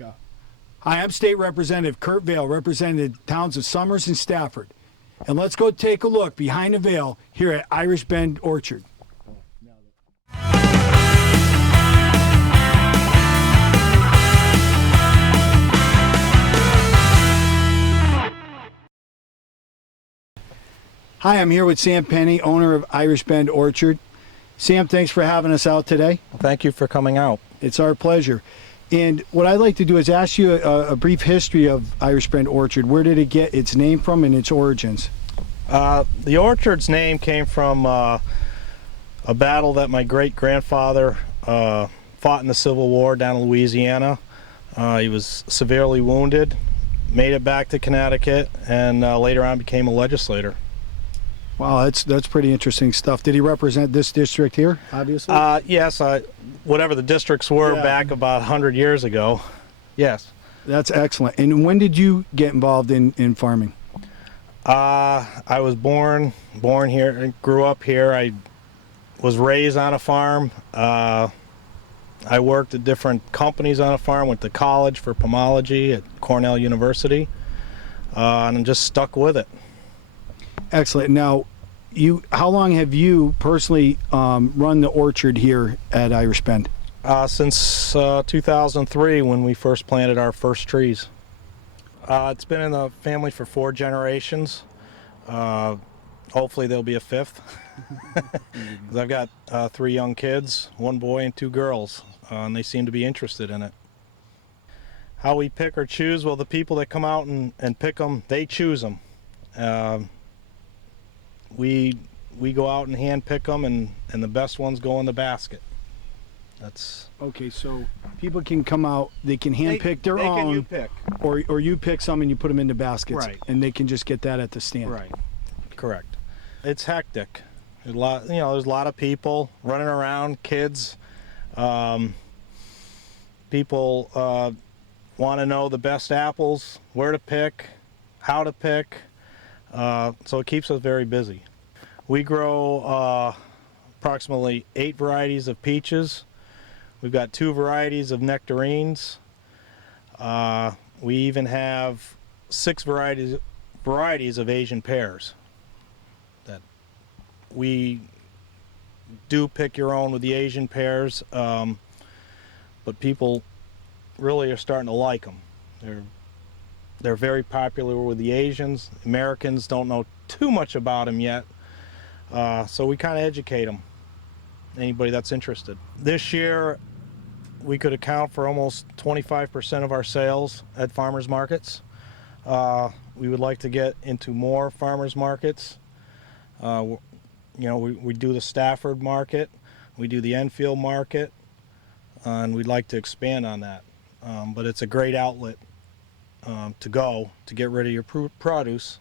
Scott. Hi, I'm State Representative Kurt Vail, representing the towns of Summers and Stafford. And let's go take a look behind the veil here at Irish Bend Orchard. Hi, I'm here with Sam Penny, owner of Irish Bend Orchard. Sam, thanks for having us out today. Thank you for coming out. It's our pleasure. And what I'd like to do is ask you a brief history of Irish Bend Orchard. Where did it get its name from and its origins? The orchard's name came from a battle that my great-grandfather fought in the Civil War down in Louisiana. He was severely wounded, made it back to Connecticut, and later on became a legislator. Wow, that's pretty interesting stuff. Did he represent this district here, obviously? Yes, whatever the districts were back about 100 years ago. Yes. That's excellent. And when did you get involved in farming? I was born here and grew up here. I was raised on a farm. I worked at different companies on a farm, went to college for pomology at Cornell University, and I'm just stuck with it. Excellent. Now, how long have you personally run the orchard here at Irish Bend? Since 2003, when we first planted our first trees. It's been in the family for 4 generations. Hopefully there'll be a 5th. 'Cause I've got 3 young kids, 1 boy and 2 girls, and they seem to be interested in it. How we pick or choose? Well, the people that come out and pick them, they choose them. We go out and hand pick them, and the best ones go in the basket. That's okay. So people can come out, they can hand pick their own. You pick, or you pick some and you put them into baskets, right? And they can just get that at the stand, right? Correct. It's hectic. There's a lot, there's a lot of people running around, kids. People want to know the best apples, where to pick, how to pick. So it keeps us very busy. We grow approximately 8 varieties of peaches. We've got 2 varieties of nectarines. We even have 6 varieties of Asian pears. That we do pick your own with the Asian pears, but people really are starting to like them. They're very popular with the Asians. Americans don't know too much about them yet, so we kind of educate them, anybody that's interested. This year, we could account for almost 25% of our sales at farmers markets. We would like to get into more farmers markets. We do the Stafford market, we do the Enfield market, and we'd like to expand on that. But it's a great outlet to get rid of your produce,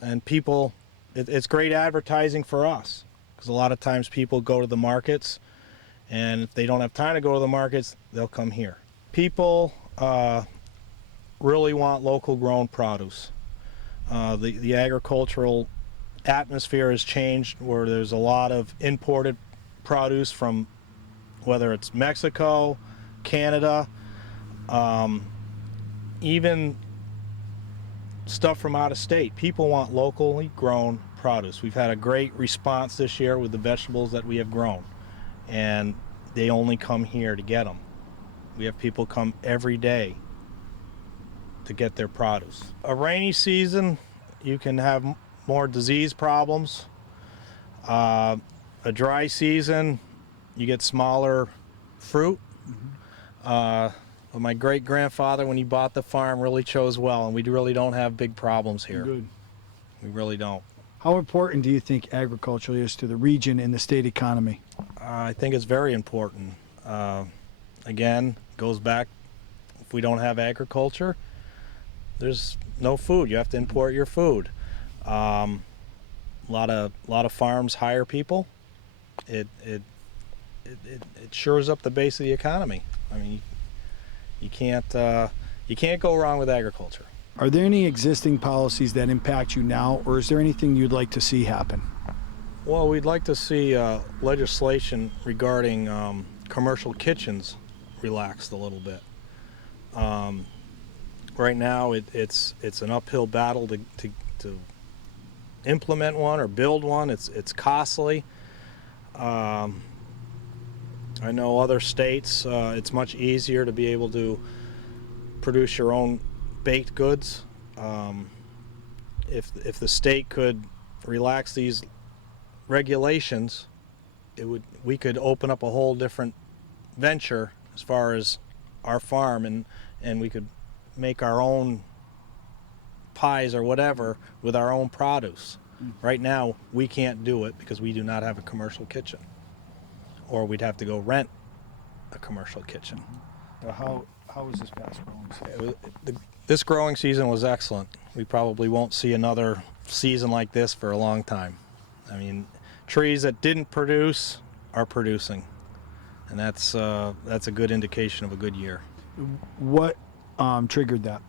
and people, it's great advertising for us, because a lot of times people go to the markets, and if they don't have time to go to the markets, they'll come here. People really want local grown produce. The agricultural atmosphere has changed, where there's a lot of imported produce from, whether it's Mexico, Canada, even stuff from out of state. People want locally grown produce. We've had a great response this year with the vegetables that we have grown, and they only come here to get them. We have people come every day to get their produce. A rainy season, you can have more disease problems. A dry season, you get smaller fruit. My great-grandfather, when he bought the farm, really chose well, and we really don't have big problems here. Good. We really don't. How important do you think agriculture is to the region and the state economy? I think it's very important. Again, goes back, if we don't have agriculture, there's no food. You have to import your food. A lot of farms hire people. It shores up the base of the economy. I mean, you can't go wrong with agriculture. Are there any existing policies that impact you now, or is there anything you'd like to see happen? Well, we'd like to see legislation regarding commercial kitchens relaxed a little bit. Right now, it's an uphill battle to implement one or build one. It's costly. I know other states, it's much easier to be able to produce your own baked goods. If the state could relax these regulations, we could open up a whole different venture as far as our farm, and we could make our own pies or whatever with our own produce. Right now, we can't do it because we do not have a commercial kitchen, or we'd have to go rent a commercial kitchen. How was this past growing season? This growing season was excellent. We probably won't see another season like this for a long time. I mean, trees that didn't produce are producing, and that's a good indication of a good year. What triggered that?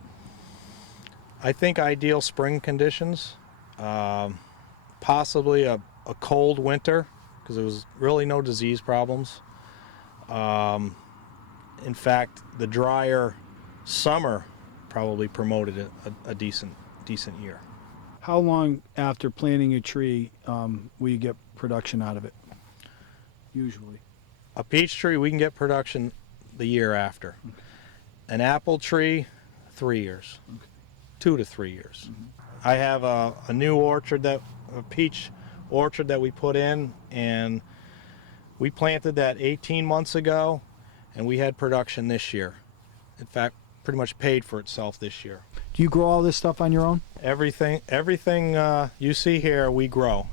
I think ideal spring conditions, possibly a cold winter, because there was really no disease problems. In fact, the drier summer probably promoted a decent year. How long after planting a tree will you get production out of it? Usually. A peach tree, we can get production the year after. Okay. An apple tree, 3 years. Okay. 2 to 3 years. I have a new orchard, a peach orchard that we put in, and we planted that 18 months ago, and we had production this year. In fact, pretty much paid for itself this year. Do you grow all this stuff on your own? Everything you see here, we grow.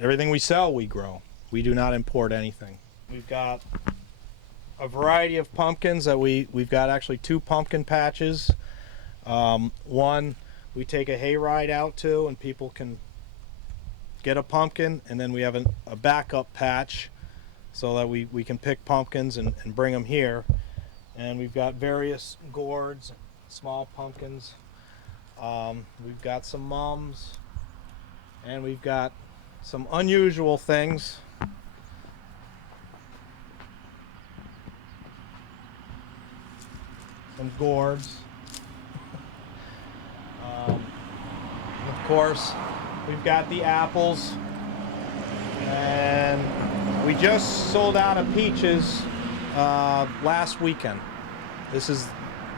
Everything we sell, we grow. We do not import anything. We've got a variety of pumpkins that we've got actually 2 pumpkin patches. One we take a hayride out to, and people can get a pumpkin, and then we have a backup patch so that we can pick pumpkins and bring them here. And we've got various gourds, small pumpkins. We've got some mums, and we've got some unusual things. Some gourds. Of course, we've got the apples, and we just sold out of peaches last weekend. This is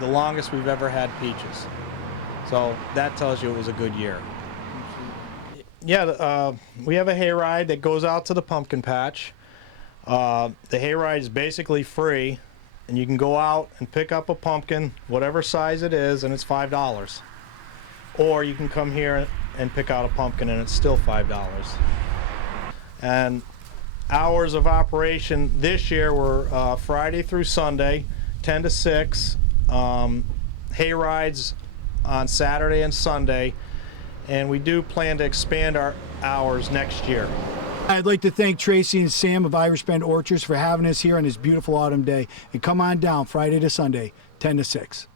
the longest we've ever had peaches, so that tells you it was a good year. Yeah, we have a hayride that goes out to the pumpkin patch. The hayride is basically free, and you can go out and pick up a pumpkin, whatever size it is, and it's $5. Or you can come here and pick out a pumpkin, and it's still $5. And hours of operation this year were Friday through Sunday, 10 to 6. Hayrides on Saturday and Sunday, and we do plan to expand our hours next year. I'd like to thank Tracy and Sam of Irish Bend Orchards for having us here on this beautiful autumn day. And come on down Friday to Sunday, 10 to 6.